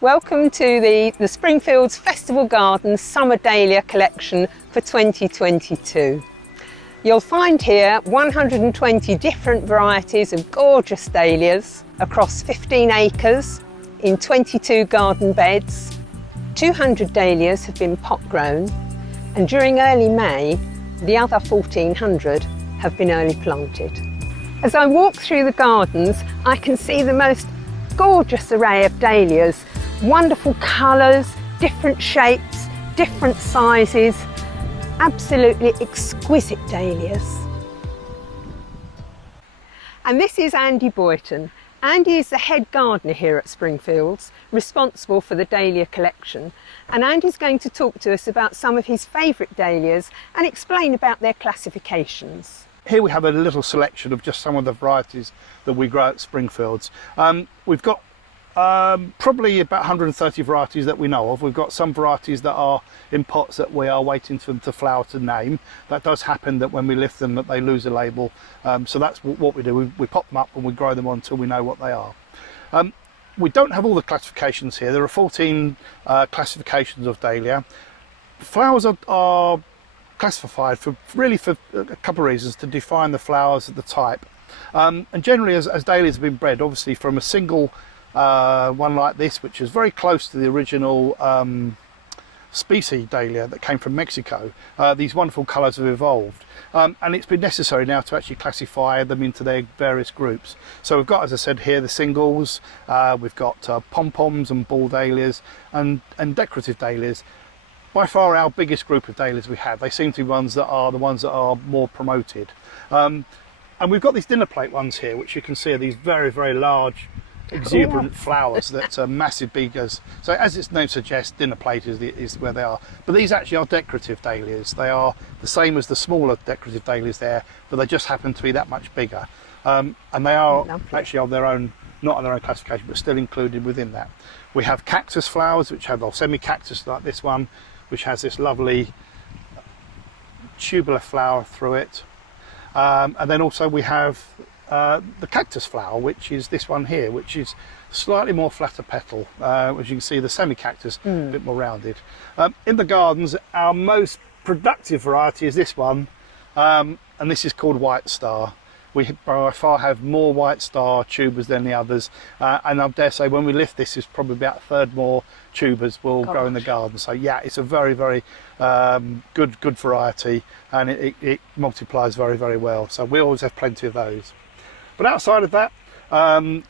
Welcome to the Springfields Festival Gardens Summer Dahlia collection for 2022. You'll find here 120 different varieties of gorgeous dahlias across 15 acres in 22 garden beds. 200 dahlias have been pot grown, and during early May the other 1,400 have been early planted. As I walk through the gardens, I can see the most gorgeous array of dahlias. Wonderful colours, different shapes, different sizes, absolutely exquisite dahlias. And this is Andy Boyton. Andy is the head gardener here at Springfields, responsible for the dahlia collection. And Andy's going to talk to us about some of his favourite dahlias and explain about their classifications. Here we have a little selection of just some of the varieties that we grow at Springfields. We've got probably about 130 varieties that we know of. We've got some varieties that are in pots that we are waiting for them to flower to name. That does happen, that when we lift them that they lose a label. So that's what we do. We pop them up and we grow them on until we know what they are. We don't have all the classifications here. There are 14 classifications of dahlia. Flowers are classified for a couple of reasons: to define the flowers of the type. And generally, as dahlias have been bred, obviously from a single one like this, which is very close to the original species dahlia that came from Mexico, these wonderful colours have evolved, and it's been necessary now to actually classify them into their various groups. So we've got, as I said here, the singles, we've got pom-poms and ball dahlias and decorative dahlias. By far our biggest group of dahlias we have. They seem to be the ones that are more promoted, and we've got these dinner plate ones here, which you can see are these very, very large exuberant flowers that are massive beakers. So as its name suggests, dinner plate is where they are. But these actually are decorative dahlias. They are the same as the smaller decorative dahlias there, but they just happen to be that much bigger. And they are actually on their own, not on their own classification, but still included within that. We have cactus flowers, which have semi-cactus like this one, which has this lovely tubular flower through it. And then also we have the cactus flower, which is this one here, which is slightly more flatter petal. As you can see, the semi-cactus a bit more rounded. In the gardens, our most productive variety is this one, and this is called White Star. We by far have more White Star tubers than the others, and I dare say when we lift this, is probably about a third more tubers will grow in the garden. So yeah, it's a very, very good variety, and it multiplies very, very well. So we always have plenty of those. But outside of that, in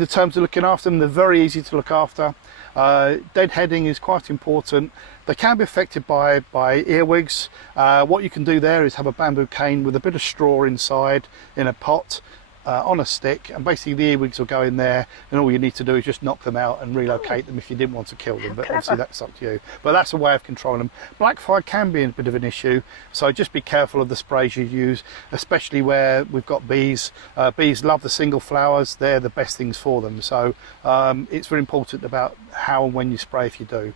the terms of looking after them, they're very easy to look after. Deadheading is quite important. They can be affected by earwigs. What you can do there is have a bamboo cane with a bit of straw inside in a pot on a stick, and basically the earwigs will go in there, and all you need to do is just knock them out and relocate them if you didn't want to kill them. But obviously that's up to you. But that's a way of controlling them. Blackfly can be a bit of an issue, so just be careful of the sprays you use, especially where we've got bees. Bees love the single flowers. They're the best things for them. So it's very important about how and when you spray, if you do.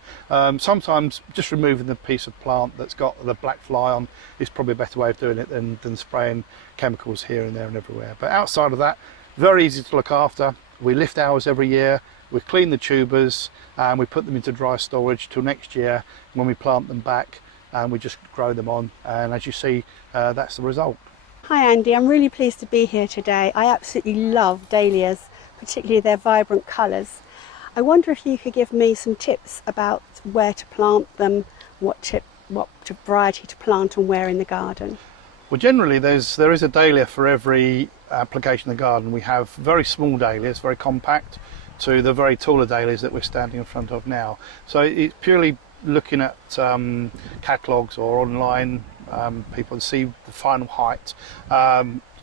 Sometimes just removing the piece of plant that's got the black fly on is probably a better way of doing it than spraying chemicals here and there and everywhere. But outside of that, very easy to look after. We lift ours every year, we clean the tubers, and we put them into dry storage till next year when we plant them back, and we just grow them on, and as you see, that's the result. Hi Andy, I'm really pleased to be here today. I absolutely love dahlias, particularly their vibrant colours. I wonder if you could give me some tips about where to plant them, what variety to plant and where in the garden. Well, generally there is a dahlia for every application in the garden. We have very small dahlias, very compact, to the very taller dahlias that we're standing in front of now. So it's purely looking at catalogues or online, people see the final height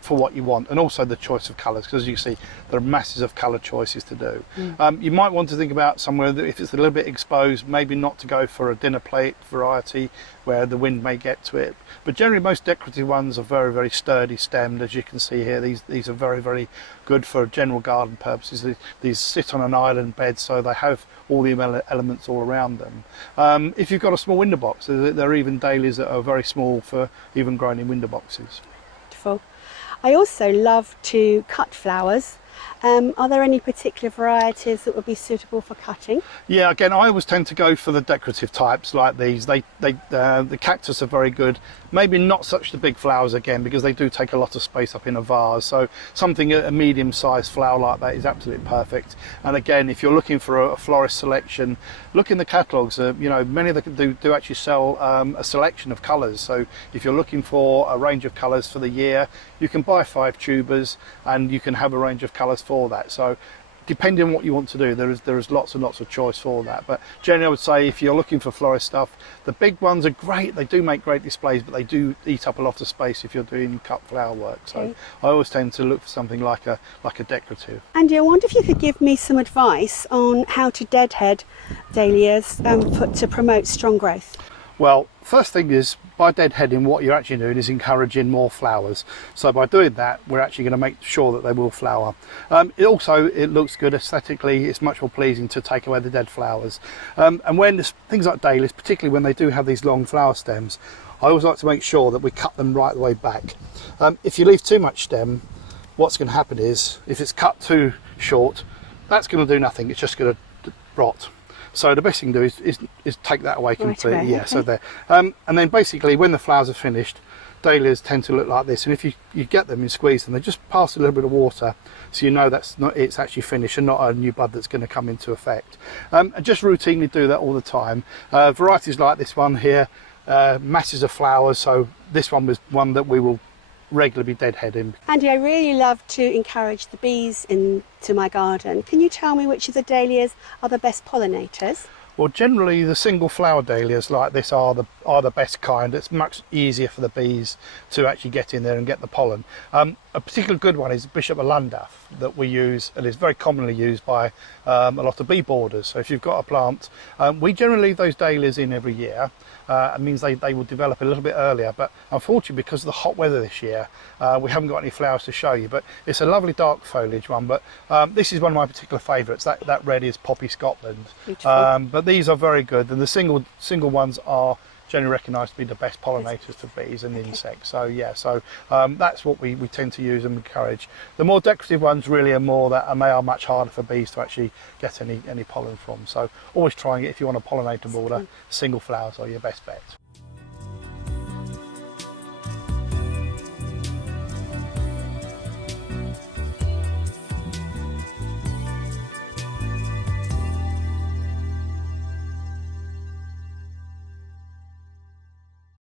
for what you want, and also the choice of colours, because as you see there are masses of colour choices to do. You might want to think about somewhere that if it's a little bit exposed, maybe not to go for a dinner plate variety where the wind may get to it, but generally most decorative ones are very, very sturdy stemmed. As you can see here, these are very, very good for general garden purposes. These sit on an island bed, so they have all the elements all around them. If you've got a small window box, there are even dahlias that are very small for even growing in window boxes. Beautiful. I also love to cut flowers, Are there any particular varieties that would be suitable for cutting? Yeah, again, I always tend to go for the decorative types like these. The cactus are very good. Maybe not such the big flowers again, because they do take a lot of space up in a vase. So something, a medium-sized flower like that is absolutely perfect. And again, if you're looking for a florist selection, look in the catalogues. You know, many of them do actually sell a selection of colours. So if you're looking for a range of colours for the year, you can buy 5 tubers and you can have a range of colours for that. So depending on what you want to do, there is lots and lots of choice for that. But generally I would say if you're looking for florist stuff, the big ones are great. They do make great displays, but they do eat up a lot of space if you're doing cut flower work. So Okay. I always tend to look for something like a decorative. Andy, I wonder if you could give me some advice on how to deadhead dahlias to promote strong growth. Well, first thing is, by deadheading, what you're actually doing is encouraging more flowers. So by doing that, we're actually going to make sure that they will flower. It looks good aesthetically. It's much more pleasing to take away the dead flowers. And when things like dahlias, particularly when they do have these long flower stems, I always like to make sure that we cut them right the way back. If you leave too much stem, what's going to happen is, if it's cut too short, that's going to do nothing. It's just going to rot. So the best thing to do is take that away completely. Right away, yeah, okay. so there. And then basically when the flowers are finished, dahlias tend to look like this. And if you get them and squeeze them, they just pass a little bit of water, so you know it's actually finished and not a new bud that's going to come into effect. And just routinely do that all the time. Varieties like this one here, masses of flowers. So this one was one that we will regularly be deadheading. Andy, I really love to encourage the bees into my garden. Can you tell me which of the dahlias are the best pollinators? Well, generally the single flower dahlias like this are the best kind. It's much easier for the bees to actually get in there and get the pollen. A particular good one is Bishop of Llandaff that we use, and is very commonly used by a lot of bee boarders. So if you've got a plant, we generally leave those dahlias in every year. It means they will develop a little bit earlier, but unfortunately because of the hot weather this year, we haven't got any flowers to show you. But it's a lovely dark foliage one, but this is one of my particular favourites. That red is Poppy Scotland. But these are very good, and the single ones are generally recognised to be the best pollinators for bees and insects. So yeah, that's what we tend to use and encourage. The more decorative ones really are more that, and they are much harder for bees to actually get any pollen from. So always trying it if you want to pollinate a border, single flowers are your best bet.